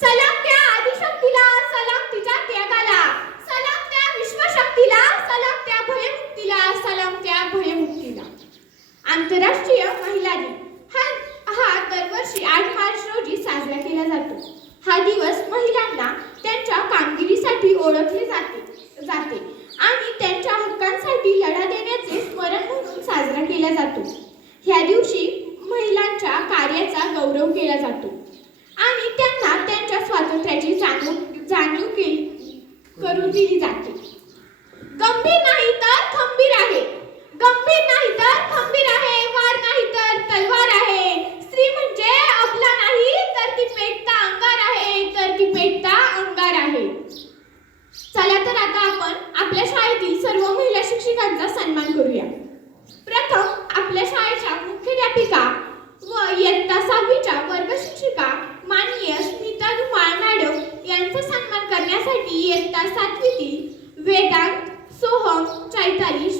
सलाम त्या आदिशक्तीला, सलाम तिच्या त्यागाला, सलाम त्या विश्वशक्तीला, सलाम त्या भयमुक्तीला, सलाम त्या भयमुक्तीला. आंतरराष्ट्रीय महिला दिन हा दरवर्षी 8 मार्च रोजी साजरा केला जातो. हा दिवस महिलांना त्यांच्या कामगिरीसाठी ओळखले जाते आणि त्यांच्या हक्कांसाठी लढा देण्याचे स्मरण म्हणून साजरा केला जातो. ह्या दिवशी महिलांच्या कार्याचा गौरव केला जातो आणि त्यांना त्यांच्या स्वातंत्र्याची जाणीव करून दिली जाते. गंभीर नाही तर खंबीर आहे, गंभीर नाही तर खंबीर आहे, वार नाही तर तलवार आहे. स्त्री म्हणजे अबला नाही तर ती पेटता अंगार आहे, तर ती पेटता अंगार आहे. चला तर आता आपण आपल्या शाळेतील सर्व महिला शिक्षिकांचा सन्मान करूया. प्रथम आपल्या शाळेच्या मुख्याध्यापिका व इयत्ता 6वीच्या वर्ग शिक्षिका माननीय स्मिता धुमाळ मॅडम यांचा सन्मान करण्यासाठी इयत्ता 7वीतील वेदांत, सोहम, चैताली,